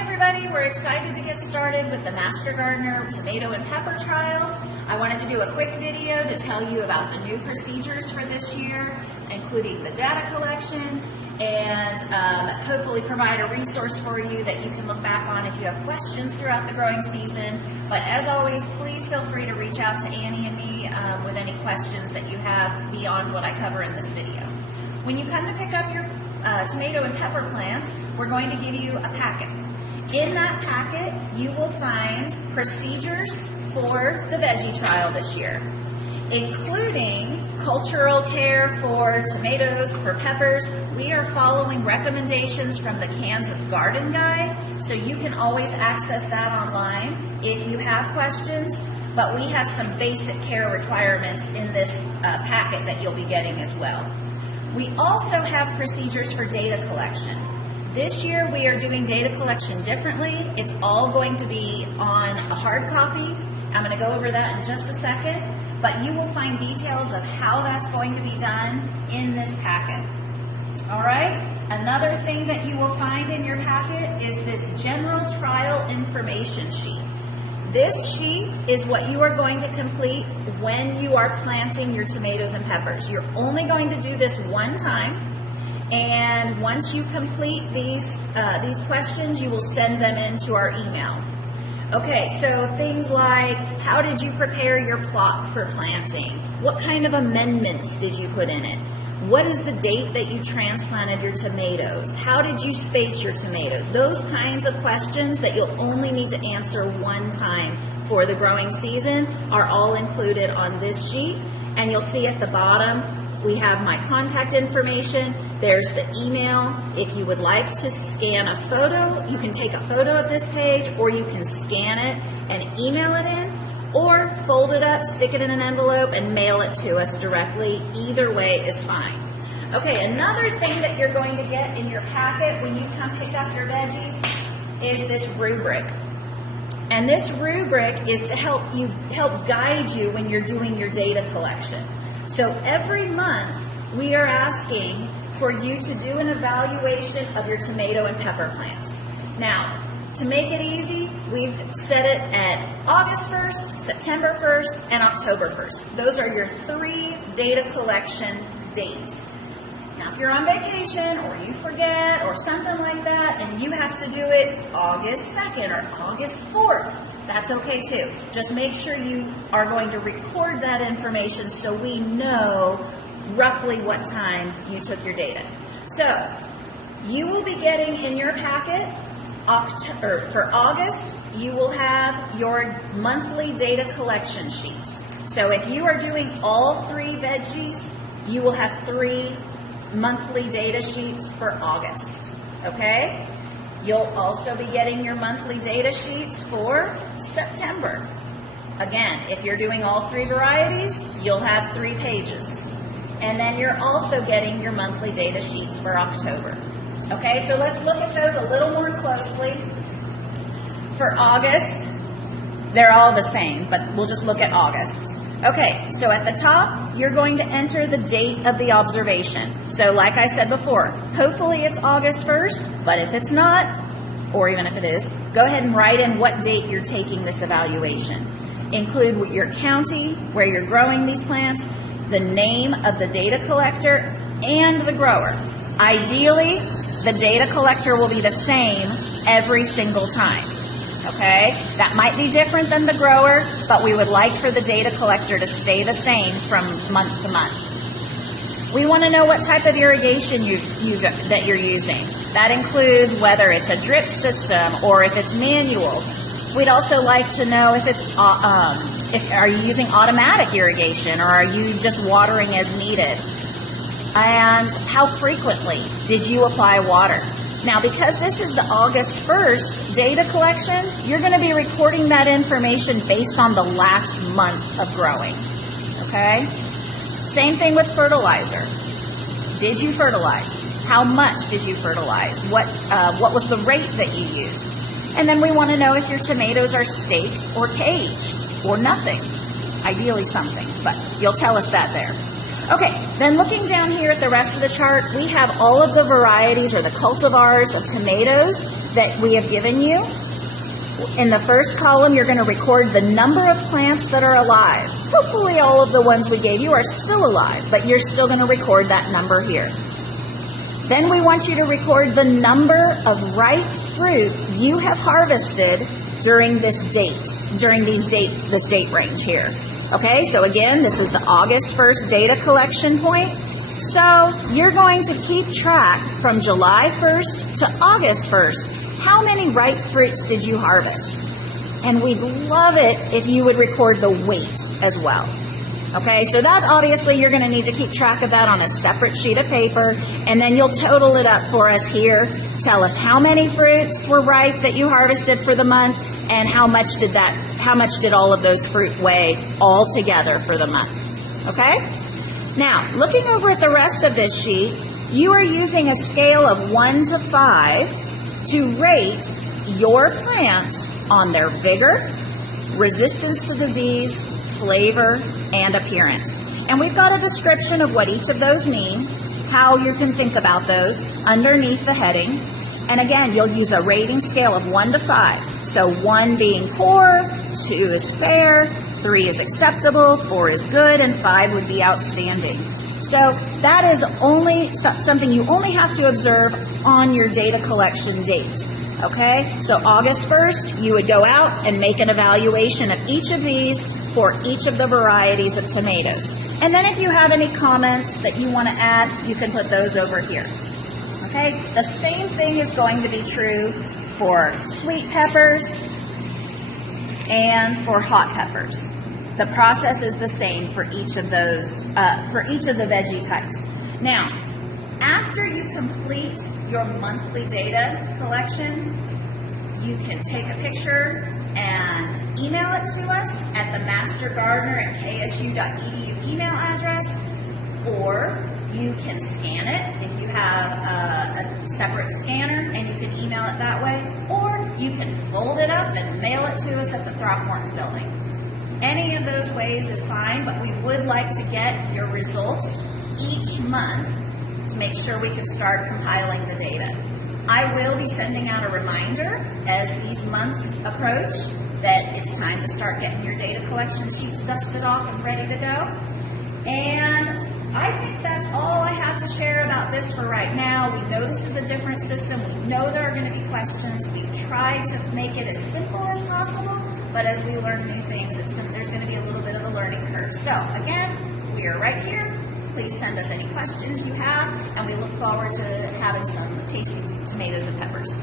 everybody, we're excited to get started with the Master Gardener Tomato and Pepper Trial. I wanted to do a quick video to tell you about the new procedures for this year, including the data collection, and hopefully provide a resource for you that you can look back on if you have questions throughout the growing season. But as always, please feel free to reach out to Annie and me with any questions that you have beyond what I cover in this video. When you come to pick up your tomato and pepper plants, we're going to give you a packet. In that packet, you will find procedures for the veggie trial this year, including cultural care for tomatoes, for peppers. We are following recommendations from the Kansas Garden Guide, so you can always access that online if you have questions, but we have some basic care requirements in this packet that you'll be getting as well. We also have procedures for data collection. This year we are doing data collection differently. It's all going to be on a hard copy. I'm going to go over that in just a second, but you will find details of how that's going to be done in this packet. All right? Another thing that you will find in your packet is this general trial information sheet. This sheet is what you are going to complete when you are planting your tomatoes and peppers. You're only going to do this one time, and once you complete these questions, you will send them into our email. Okay, so things like, how did you prepare your plot for planting? What kind of amendments did you put in it? What is the date that you transplanted your tomatoes? How did you space your tomatoes? Those kinds of questions that you'll only need to answer one time for the growing season are all included on this sheet. And you'll see at the bottom, we have my contact information. There's the email. If you would like to scan a photo, you can take a photo of this page, or you can scan it and email it in, or fold it up, stick it in an envelope, and mail it to us directly. Either way is fine. Okay, another thing that you're going to get in your packet when you come pick up your veggies is this rubric. And this rubric is to help guide you when you're doing your data collection. So every month we are asking for you to do an evaluation of your tomato and pepper plants. Now, to make it easy, we've set it at August 1st, September 1st, and October 1st. Those are your 3 data collection dates. Now, if you're on vacation or you forget or something like that and you have to do it August 2nd or August 4th, that's okay too. Just make sure you are going to record that information so we know roughly what time you took your data. So, you will be getting in your packet for August, you will have your monthly data collection sheets. So if you are doing all 3 veggies, you will have 3 monthly data sheets for August. Okay? You'll also be getting your monthly data sheets for September. Again, if you're doing all 3 varieties, you'll have 3 pages. And then you're also getting your monthly data sheets for October. Okay, so let's look at those a little more closely. For August, they're all the same, but we'll just look at August. Okay, so at the top, you're going to enter the date of the observation. So like I said before, hopefully it's August 1st, but if it's not, or even if it is, go ahead and write in what date you're taking this evaluation. Include your county, where you're growing these plants, the name of the data collector, and the grower. Ideally, the data collector will be the same every single time, okay? That might be different than the grower, but we would like for the data collector to stay the same from month to month. We want to know what type of irrigation that you're using. That includes whether it's a drip system or if it's manual. We'd also like to know if are you using automatic irrigation or are you just watering as needed? And how frequently did you apply water? Now, because this is the August 1st data collection, you're going to be recording that information based on the last month of growing, okay? Same thing with fertilizer. Did you fertilize? How much did you fertilize? What was the rate that you used? And then we want to know if your tomatoes are staked or caged or nothing. Ideally something, but you'll tell us that there. Okay, then looking down here at the rest of the chart, we have all of the varieties or the cultivars of tomatoes that we have given you. In the first column, you're going to record the number of plants that are alive. Hopefully all of the ones we gave you are still alive, but you're still going to record that number here. Then we want you to record the number of ripe fruit you have harvested during this date range here. Okay, so again, this is the August 1st data collection point. So you're going to keep track from July 1st to August 1st. How many ripe fruits did you harvest? And we'd love it if you would record the weight as well. Okay, so that obviously you're going to need to keep track of that on a separate sheet of paper, and then you'll total it up for us here. Tell us how many fruits were ripe that you harvested for the month, and how much did all of those fruit weigh all together for the month. Okay? Now, looking over at the rest of this sheet, you are using a scale of 1 to 5 to rate your plants on their vigor, resistance to disease, flavor, and appearance. And we've got a description of what each of those mean, how you can think about those underneath the heading. And again, you'll use a rating scale of 1 to 5. So 1 being poor, 2 is fair, 3 is acceptable, 4 is good, and 5 would be outstanding. So that is only something you only have to observe on your data collection date. Okay, so August 1st, you would go out and make an evaluation of each of these for each of the varieties of tomatoes. And then if you have any comments that you want to add, you can put those over here. Okay, the same thing is going to be true for sweet peppers and for hot peppers. The process is the same for each of those, for each of the veggie types. Now, after you complete your monthly data collection, you can take a picture and email it to us at the mastergardener@ksu.edu email address, or you can scan it if you have a separate scanner and you can email it that way, or you can fold it up and mail it to us at the Throckmorton building. Any of those ways is fine, but we would like to get your results each month to make sure we can start compiling the data. I will be sending out a reminder as these months approach that it's time to start getting your data collection sheets dusted off and ready to go. And I think that's all I have to share about this for right now. We know this is a different system. We know there are going to be questions. We've tried to make it as simple as possible, but as we learn new things, there's going to be a little bit of a learning curve. So again, we are right here. Please send us any questions you have, and we look forward to having some tasty tomatoes and peppers.